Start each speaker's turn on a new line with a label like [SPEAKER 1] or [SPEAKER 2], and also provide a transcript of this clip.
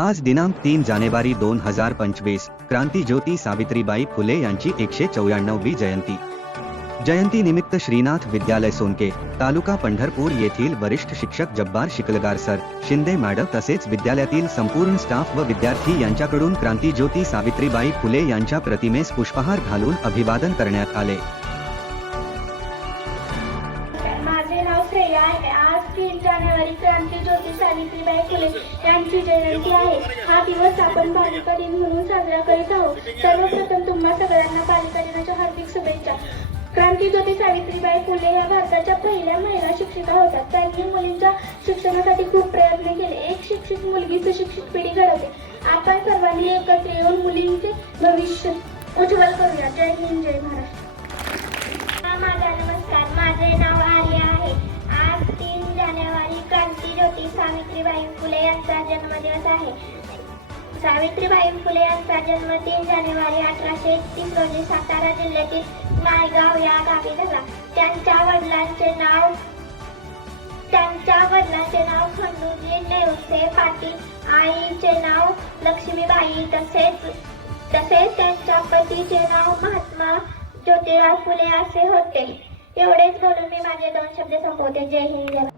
[SPEAKER 1] आज दिनांक तीन जानेवारी दोन हजार पंचवीस क्रांतीज्योती सावित्रीबाई फुले यांची एकशे चौऱ्याण्णववी जयंती. जयंती निमित्त श्रीनाथ विद्यालय सोनके तालुका पंढरपूर येथील वरिष्ठ शिक्षक जब्बार शिकलगार सर शिंदे मॅडम तसेच विद्यालयातील संपूर्ण स्टाफ व विद्यार्थी यांच्याकडून क्रांतीज्योती सावित्रीबाई फुले यांच्या प्रतिमेस पुष्पहार घालून अभिवादन करण्यात आले.
[SPEAKER 2] माझे नाव श्रेया आहे. तीन जानेवारी क्रांती ज्योती सावित्रीबाई फुले यांची जयंती आहे. हा दिवस आपण बालिका दिन म्हणून साजरा करीत आहोत. सर्वप्रथम तुम्हा सगळ्यांना बालिका दिनाच्या हार्दिक शुभेच्छा. क्रांती ज्योती सावित्रीबाई फुले या भारताच्या पहिल्या महिला शिक्षिका होत्या त्यांनी मुलींच्या शिक्षणासाठी खूप प्रयत्न केले. एक शिक्षित मुलगी सुशिक्षित पिढी घडवते. आपण सर्वांनी एकत्र येऊन मुलींचे भविष्य उज्ज्वल करूया. जय हिंद जय सावित्रीबाई फुले यांचा जन्मदिवस आहे. सावित्रीबाई फुले यांचा जन्म तीन जानेवारी अठराशे एकतीस रोजी सातारा जिल्ह्यातील नायगाव या गावी झाला. त्यांच्या वडिलांचे नाव त्यांच्या वडिलांचे नाव खंडूजी नेवसे पाटील आईचे नाव लक्ष्मीबाई तसेच तसेच त्यांच्या पतीचे नाव महात्मा ज्योतिराव फुले असे होते. एवढेच बोलून मी माझे दोन शब्द संपवते. जय हिंद. जय